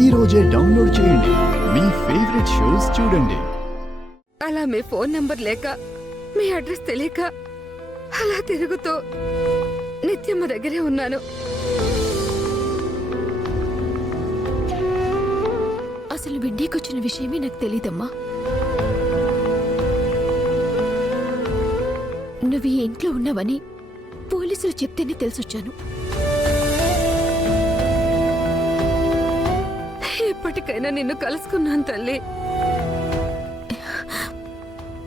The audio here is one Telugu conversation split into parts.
ఈ రోజే డౌన్లోడ్ చేయండి. మీ ఫేవరెట్ షోస్ చూడండి. అలా మీ ఫోన్ నంబర్ లేక, మీ అడ్రస్ తెలియక అలా తిరుగుతూ నిత్యమ్మ దగ్గరే ఉన్నాను. అసలు విండీకొచ్చిన విషయమే నాకు తెలీదమ్మా. నువ్వు ఈ ఇంట్లో ఉన్నావని పోలీసులు చెప్తేనే తెలిసొచ్చాను. ఎప్పటికైనా నిన్ను కలుసుకున్నాను తల్లి.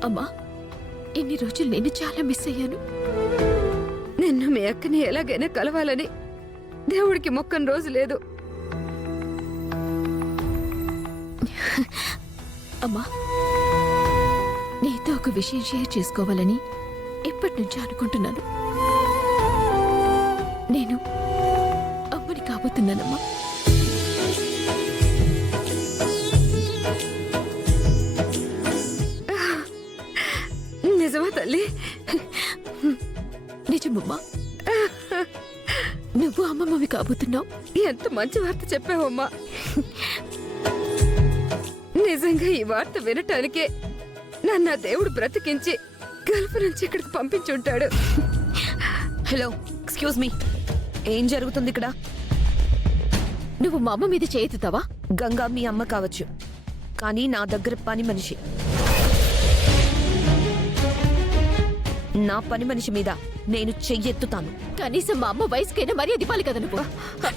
అమ్మా, ఇన్ని రోజులు నేను చాలా మిస్ అయ్యాను. నిన్ను మీ అక్కని ఎలాగైనా కలవాలని దేవుడికి మొక్కని రోజు లేదు. అమ్మా, నీతో ఒక విషయం షేర్ చేసుకోవాలని ఎప్పటి నుంచో అనుకుంటున్నాను. నేను అమ్మని కాబోతున్నానమ్మా. నిజమా తల్లి? నిజమమ్మా, నువ్వు అమ్మమ్మవి కాబోతున్నావు. ఎంత మంచి వార్త చెప్పావమ్మా. నిజంగా ఈ వార్త వినటానికే నన్ను ఆ దేవుడు బ్రతికించి గల్ఫ్ నుంచి ఇక్కడికి పంపించుంటాడు. హలో, ఎక్స్క్యూజ్ మీ, ఏం జరుగుతుంది ఇక్కడ? నువ్వు మా అమ్మ మీద చేతుతావా? గంగా మీ అమ్మ కావచ్చు, కానీ నా దగ్గర పని మనిషి. నా పని మనిషి మీద నేను చెయ్యెత్తుతాను. కనీసం మా అమ్మ వయసుకైనా మరీ అది పాలి కదా నువ్వు.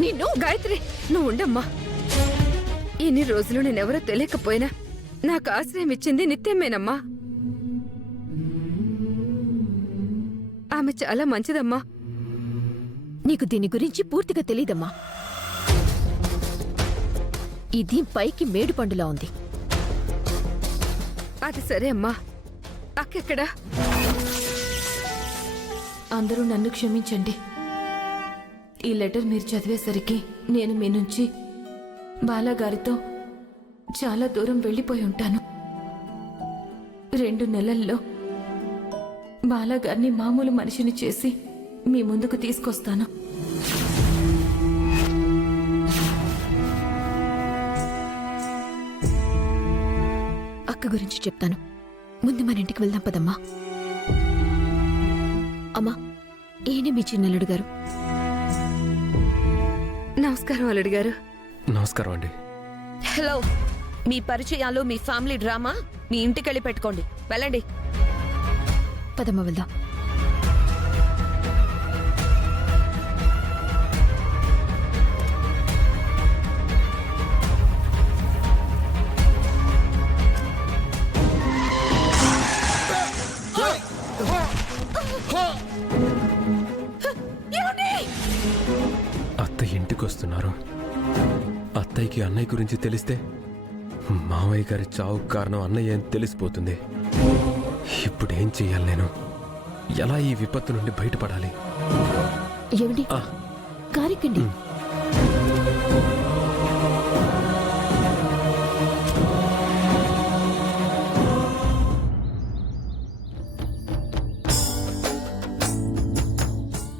నిన్ను గాయత్రి, నువ్వు ఉండమ్మా. ఇన్ని రోజులు నేనెవరో తెలియకపోయినా నాకు ఆశ్రయం ఇచ్చింది నిత్యమేనమ్మా. ఆమె చాలా మంచిదమ్మా. నీకు దీని గురించి పూర్తిగా తెలీదమ్మా. ఇది పైకి మేడు పండులా ఉంది. అది సరే అమ్మా, అక్కెక్కడా? అందరూ నన్ను క్షమించండి. ఈ లెటర్ మీరు చదివేసరికి నేను మీ నుంచి బాలాగారితో చాలా దూరం వెళ్ళిపోయి ఉంటాను. 2 నెలల్లో బాలాగారిని మామూలు మనిషిని చేసి మీ ముందుకు తీసుకొస్తాను. అక్క గురించి చెప్తాను. ముందు మన ఇంటికి వెళ్దాం పదమ్మా. అమ్మా, ఈయన మీ చిన్నల్లుడు గారు. నమస్కారం అల్లుడు గారు. నమస్కారం అండి. హలో, మీ పరిచయాలు, మీ ఫ్యామిలీ డ్రామా మీ ఇంటికెళ్ళి పెట్టుకోండి. వెళ్ళండి. పదమ్మ వెళ్దాం. అత్త ఇంటికి వస్తున్నారు. అత్తయ్యకి అన్నయ్య గురించి తెలిస్తే మామయ్య గారి చావు కారణం అన్నయ్య అని తెలిసిపోతుంది. ఇప్పుడేం చెయ్యాలి నేను? ఎలా ఈ విపత్తు నుండి బయటపడాలి? ఏమిటి కారెక్కండి.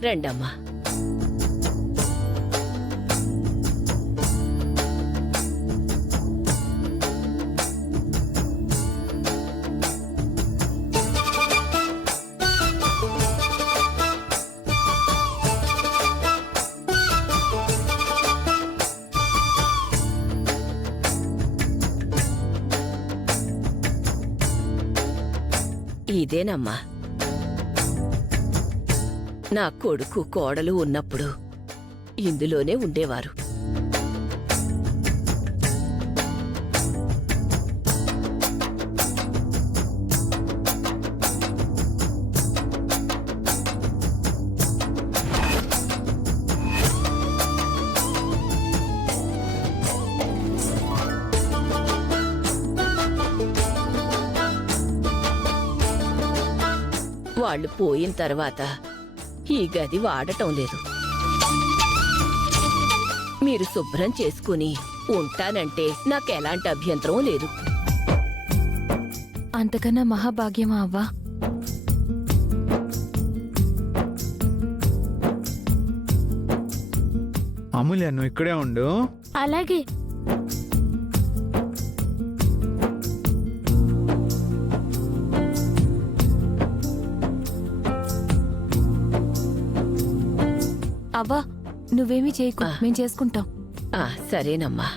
రండమ్మా. ఇదేనమ్మా నా కొడుకు కోడలు ఉన్నప్పుడు ఇందులోనే ఉండేవారు. వాళ్ళు పోయిన తర్వాత ఈ గది వాడటం లేదు. మీరు శుభ్రం చేసుకుని ఉంటానంటే నాకెలాంటి అభ్యంతరం లేదు. అంతకన్నా మహాభాగ్యమా అవ్వా? అమూల్య, నువ్వు ఇక్కడే ఉండు. అలాగే. అవ్వా నువ్వేమీ చేయకు మేం చేసుకుంటాం. సరేనమ్మా.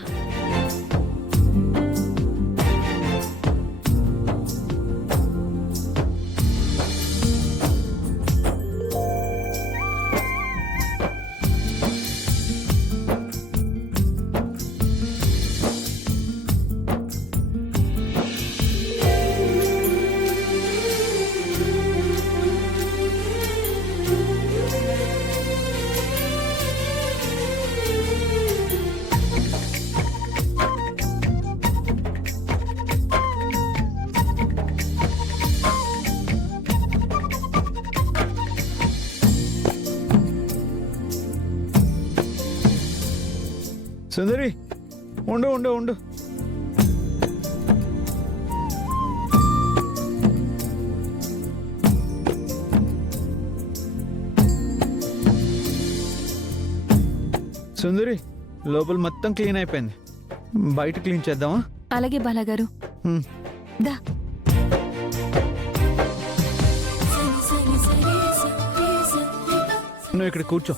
సుందరి ఉండు ఉండు ఉండు. సుందరి లోపల మొత్తం క్లీన్ అయిపోయింది, బయట క్లీన్ చేద్దామా? అలాగే బాలాగారు. హ్మ్. దా నువ్వు ఇక్కడ కూర్చో.